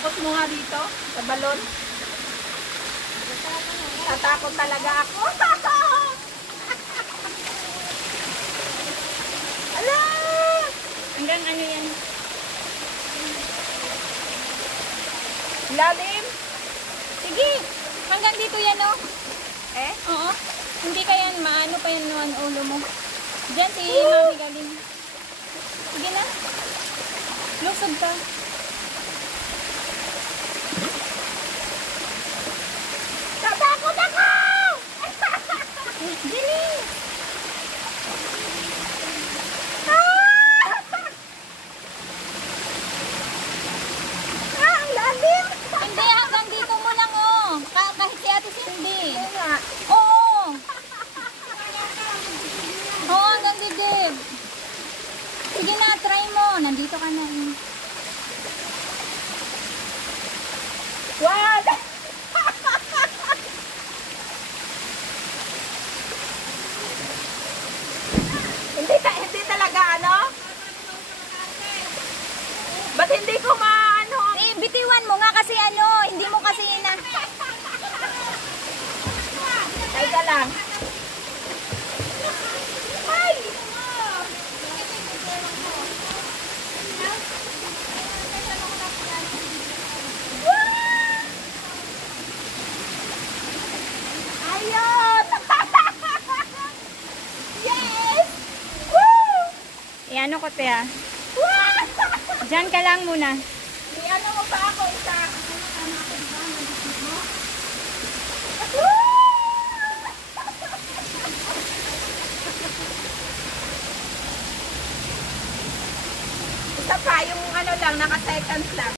Focus mo nga dito, sa balon. Tatakot talaga ako. Ala! Hanggang ano yan? Lalim? Sige! Hanggang dito yan, oh. Eh? Oo. Hindi ka yan, maano pa yan ang ulo mo. Diyan si Mami galing. Sige na. Lusog ka. Tatakot ako! Dili! Ang lalim! Hindi, hanggang dito mo lang, oh. Kahit si Ate Cindy. Oo nga. Oo. Oo, hanggang dibdib. Sige na, try mo. Nandito ka na. What? Hindi talaga ano? Ba't hindi ko maano? Eh, bitiwan mo nga kasi ano, hindi mo kasi na... Ay ka lang. Ay! Ayun! Yes! Woo! Iano ko, te, ah. Wow! Diyan ka lang muna. Ano mo pa ako isa? Isa pa, yung ano lang, naka-seconds lang.